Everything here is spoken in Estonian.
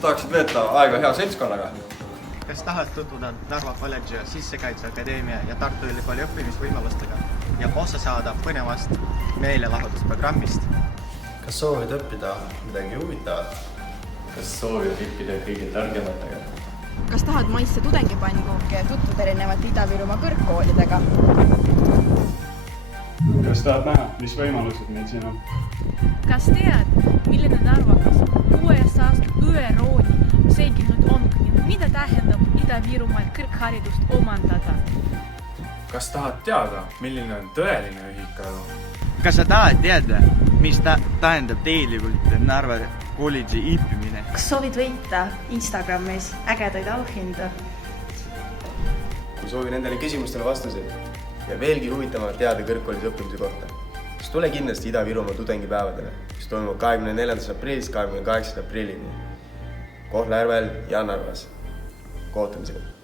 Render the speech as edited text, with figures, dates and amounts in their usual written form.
kas tahaksid veeta aega hea seltskonnaga? Kas tahad tutvuda Narva kolledži ja Sissekaitseakadeemia ja Tartu Ülikooli õppimisvõimalustega ja osa saada põnevast meelelahutusprogrammist? Kas soovid õppida midagi huvitavat? Kas soovid õppida kõigi targematega? Kas tahad maitsta tudengipannkooke ja tutvuda erinevate Ida-Virumaa kõrgkoolidega? Kas tahad näha, mis võimalused meil siin on? Kas tead, milline Narvakas 6 aasta ÜRO-ni selginud on, mida tähendab Ida-Virumaal kõrgharidust omandada? Kas tahad teada, milline on tõeline ühikalu? Kas sa tahad teada, mis tähendab täielikult Narva kolledži õppimine? Kas soovid võita Instagramis ägedaid auhindu? Kui soovin endale küsimustele vastuseid ja veelgi huvitavalt teada kõrgkoolis õppimise kohta, siis tule kindlasti Ida-Virumaa tudengipäevadele, mis toimub 24. aprillist 28. aprillini Kohtla-Järvel ja Narvas. Kohtumisega!